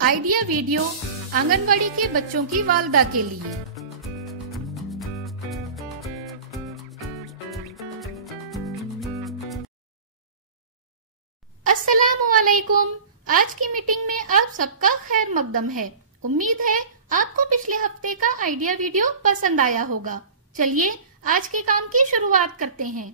Idea video anganwadi के बच्चों की वालदा के लिए। अस्सलामुअलैकुम। आज की मीटिंग में आप सबका खैर मकदम है। उम्मीद है आपको पिछले हफ्ते का आइडिया वीडियो पसंद आया होगा। चलिए आज के काम की शुरुआत करते हैं।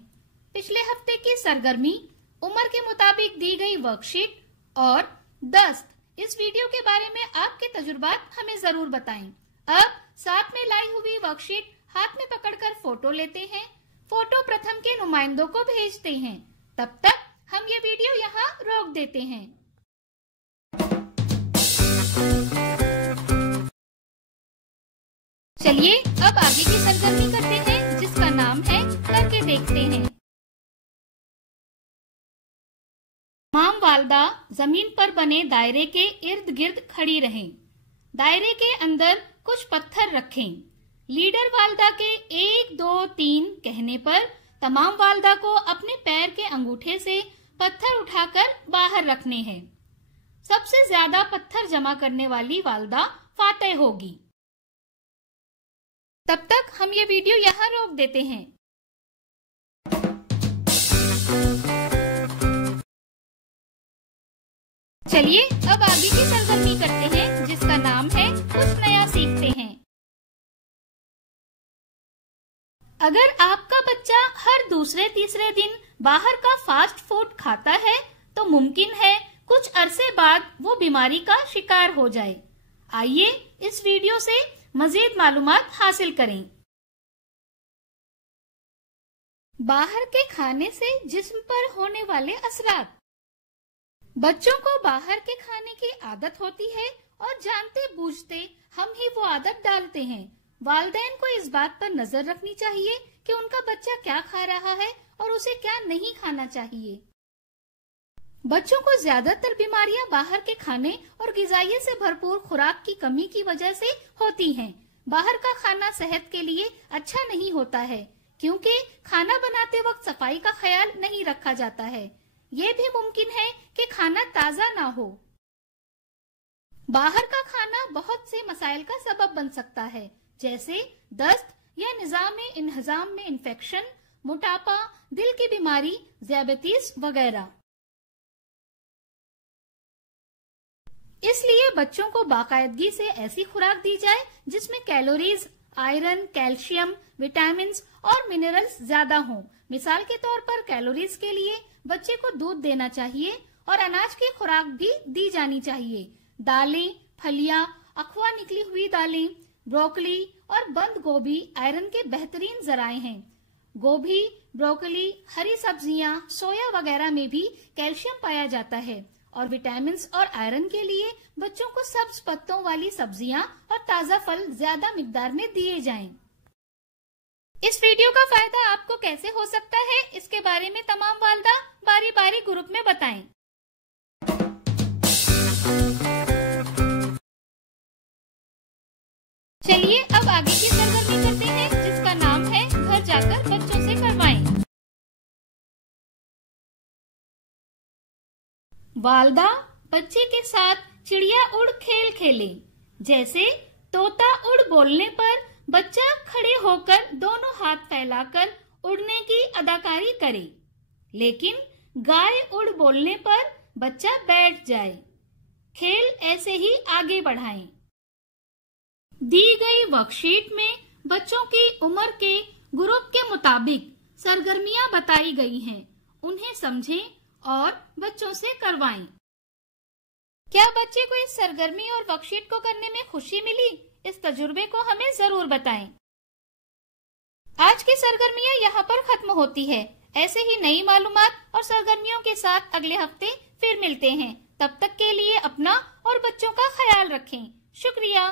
पिछले हफ्ते की सरगर्मी, उम्र के मुताबिक दी गई वर्कशीट और दस्त, इस वीडियो के बारे में आपके तजुर्बात हमें जरूर बताएं। अब साथ में लाई हुई वर्कशीट हाथ में पकड़कर फोटो लेते हैं। फोटो प्रथम के नुमाइंदों को भेजते हैं। तब तक हम ये वीडियो यहाँ रोक देते हैं। चलिए अब आगे की सरगर्मी करते हैं, जिसका नाम है करके देखते हैं। तमाम वालदा जमीन पर बने दायरे के इर्द गिर्द खड़ी रहें। दायरे के अंदर कुछ पत्थर रखें। लीडर वालदा के 1, 2, 3 कहने पर तमाम वालदा को अपने पैर के अंगूठे से पत्थर उठाकर बाहर रखने हैं। सबसे ज्यादा पत्थर जमा करने वाली वालदा फातेह होगी। तब तक हम ये वीडियो यहाँ रोक देते हैं। चलिए अब आगे की सरगर्मी करते हैं, जिसका नाम है कुछ नया सीखते हैं। अगर आपका बच्चा हर दूसरे तीसरे दिन बाहर का फास्ट फूड खाता है तो मुमकिन है कुछ अरसे बाद वो बीमारी का शिकार हो जाए। आइए इस वीडियो से मजीद मालूमात हासिल करें। बाहर के खाने से जिस्म पर होने वाले असरात। बच्चों को बाहर के खाने की आदत होती है और जानते बूझते हम ही वो आदत डालते हैं। वालिदैन को इस बात पर नजर रखनी चाहिए कि उनका बच्चा क्या खा रहा है और उसे क्या नहीं खाना चाहिए। बच्चों को ज्यादातर बीमारियां बाहर के खाने और गिजाइयत से भरपूर खुराक की कमी की वजह से होती हैं। बाहर का खाना सेहत के लिए अच्छा नहीं होता है, क्योंकि खाना बनाते वक्त सफाई का ख्याल नहीं रखा जाता है। ये भी मुमकिन है कि खाना ताजा ना हो। बाहर का खाना बहुत से मसाइल का सबब बन सकता है, जैसे दस्त या निजाम में इन्फेक्शन, मोटापा, दिल की बीमारी, ज़ियाबतीस वगैरह। इसलिए बच्चों को बाकायदगी से ऐसी खुराक दी जाए जिसमें कैलोरीज, आयरन, कैल्शियम, विटामिन और मिनरल्स ज्यादा हों। मिसाल के तौर पर कैलोरीज के लिए बच्चे को दूध देना चाहिए और अनाज की खुराक भी दी जानी चाहिए। दालें, फलियां, अखवा निकली हुई दालें, ब्रोकली और बंद गोभी आयरन के बेहतरीन जराए हैं। गोभी, ब्रोकली, हरी सब्जियां, सोया वगैरह में भी कैल्शियम पाया जाता है और विटामिन और आयरन के लिए बच्चों को सब्ज पत्तों वाली सब्जियां और ताजा फल ज्यादा मिकदार में दिए जाएं। इस वीडियो का फायदा आपको कैसे हो सकता है, इसके बारे में तमाम वालदा बारी बारी ग्रुप में बताएं। चलिए अब आगे की सरगर्मी करते हैं, जिसका नाम है घर जाकर बच्चों से करवाएं। वालदा बच्चे के साथ चिड़िया उड़ खेल खेलें। जैसे तोता उड़ बोलने पर बच्चा खड़े होकर दोनों हाथ फैलाकर उड़ने की अदाकारी करे, लेकिन गाय उड़ बोलने पर बच्चा बैठ जाए। खेल ऐसे ही आगे बढ़ाएं। दी गई वर्कशीट में बच्चों की उम्र के ग्रुप के मुताबिक सरगर्मियां बताई गई हैं। उन्हें समझें और बच्चों से करवाएं। क्या बच्चे को इस सरगर्मी और वर्कशीट को करने में खुशी मिली? इस तजुर्बे को हमें जरूर बताएं। आज की सरगर्मियां यहाँ पर खत्म होती है। ऐसे ही नई मालूमात और सरगर्मियों के साथ अगले हफ्ते फिर मिलते हैं। तब तक के लिए अपना और बच्चों का ख्याल रखें। शुक्रिया।